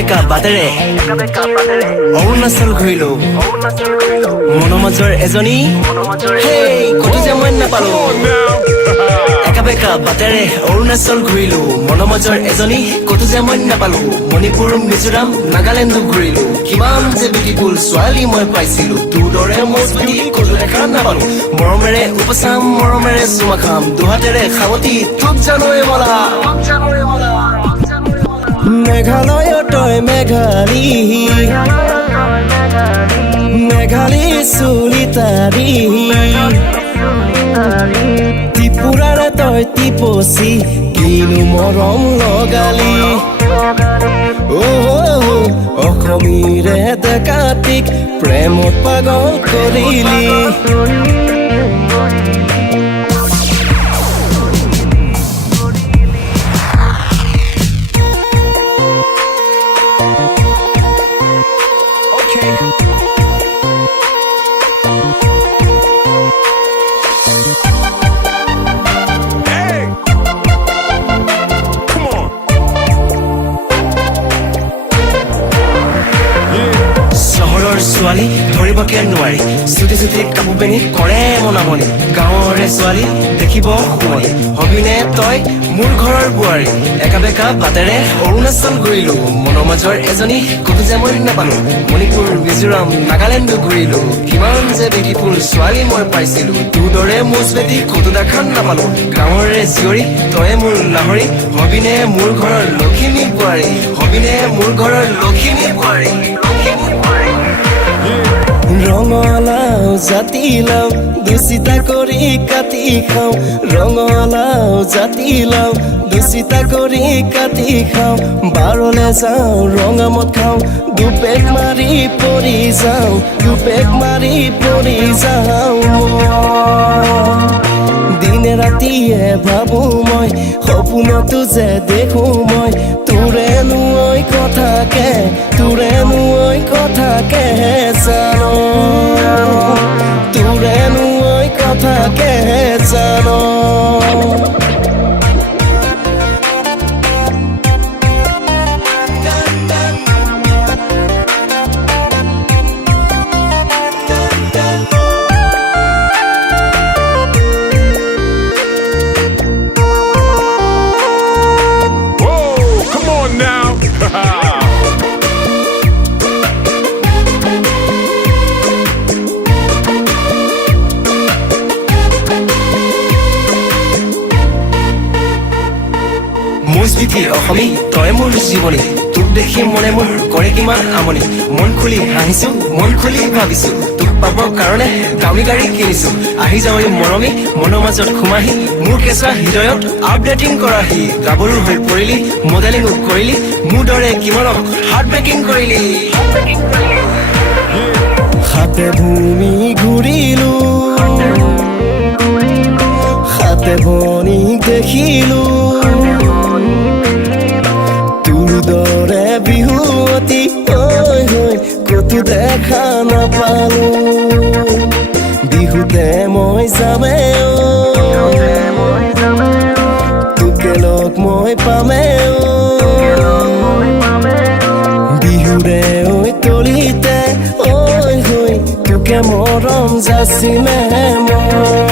বেকা বাটেৰে অৰুণাচল ঘূৰিলো মনৰ মাজৰ এজনী হেই ক'তো যে মই নাপালো একা বেকা বাটেৰে অৰুণাচল ঘূৰিলো মনৰ মাজৰ এজনী ক'তো যে মই নাপালো মণিপুৰ মিজোৰাম নাগালেণ্ড ঘূৰিলো কিমান যে বিউটিফুল ছোৱালী মই পাইছিলো তোৰ দৰে মজবুতি ক'তো দেখা নাপালো মৰমেৰে উপচাম মৰমেৰে চুমা খাম দুহাতেৰে খাৱতি তোক জানৈ মলা মেঘালয় তই মেঘালী মেঘালী চুলিতাৰী ত্ৰিপুৰাৰে তই টিপচি কিনো মৰম লগালি অসমীৰে ডেকাটিক প্ৰেমত পাগল কৰিলি ছোৱালী ধৰিবকে নোৱাৰি চুটি চুটি কাপোৰ পিন্ধি কৰে মনামনি গাঁৱৰে ছোৱালী দেখিব শুৱনি হবিনে তই মোৰ ঘৰৰ বোৱাৰী একা বেকা বাটেৰে অৰুণাচল ঘূৰিলো মনৰ মাজৰ এজনী ক'তো যে মই নাপালো মণিপুৰ মিজোৰাম নাগালেণ্ড ঘূৰিলো কিমান যে বিউটিফুল ছোৱালী মই পাইছিলো তোৰ দৰে মজবেদি ক'তো দেখা নাপালো গাঁৱৰে জীয়ৰী তই মোৰ লাহৰী হবিনে মোৰ ঘৰৰ লখিমী বোৱাৰী হবিনে মোৰ ঘৰৰ লখিমী বোৱাৰী ৰঙালাও জাতিলাও দুচিতা কৰি কাটি খাওঁ ৰঙালাও জাতিলাও দুচিতা কৰি কাটি খাওঁ বাৰলে যাওঁ ৰঙামত খাওঁ দুপেক মাৰি পৰি যাওঁ দুপেক মাৰি পৰি যাওঁ দিনে ৰাতিয়ে ভাবো মই সপোনতো যে দেখো মই তোৰে নুই কথাকে তোৰে নুই কথাকে জানো তোৰে নুই কথাকে জানো মজবিতি অসমী তই মোৰ জীৱনী তোক দেখি মনে মোৰ কৰে কিমান আমনি মন খুলি হাঁহিছো মন খুলি ভাবিছো তোক পাবৰ কাৰণে দামী গাড়ী কিনিছো আহি যাৱই মৰমী মনৰ মাজত সোমাহি মোৰ কেঁচা হৃদয়ত আপডেটিং কৰাহি গাভৰু হৈ পৰিলি মডেলিঙো কৰিলি মোৰ দৰে কিমানক হাৰ্ট ব্ৰেকিং কৰিলি হাতে ভূমি ঘূৰিলো হাতে ভনী দেখিলো তোৰ দৰে বিহুৱতী হৈ হৈ ক'তো দেখা নাপালো বিহুতে মই যামে তোকে লগ মই পামে বিহুৰে ঐ তলিতে ঐ হৈ তোকে মৰম যাচিমে মই